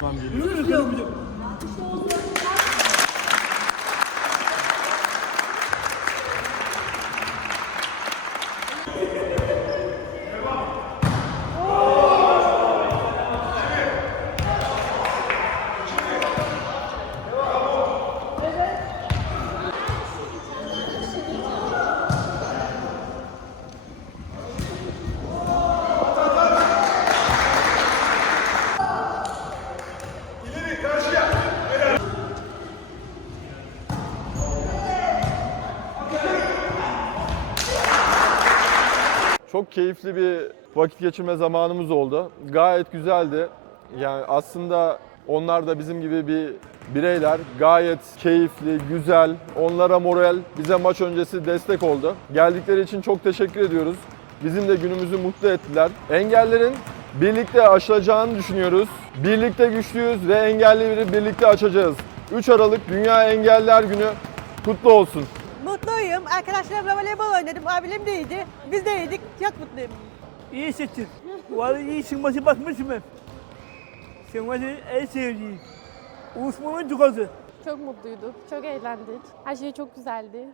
Tamam geliyor. Çok keyifli bir vakit geçirme zamanımız oldu. Gayet güzeldi. Yani aslında onlar da bizim gibi bir bireyler. Gayet keyifli, güzel. Onlara moral, bize maç öncesi destek oldu. Geldikleri için çok teşekkür ediyoruz. Bizim de günümüzü mutlu ettiler. Engellerin birlikte aşılacağını düşünüyoruz. Birlikte güçlüyüz ve engelleri birlikte aşacağız. 3 Aralık Dünya Engeller Günü kutlu olsun. Mutluyum. Arkadaşlarımla voleybol oynadım. Abilerim de iyiydi. Biz de iyiydik. Çok mutluyum. İyi hissettim. Vallahi iyi çıkması bakmışım ben. Çıkması en sevdiğim. Usman'ın cukası. Çok mutluyduk, çok eğlendik. Her şey çok güzeldi.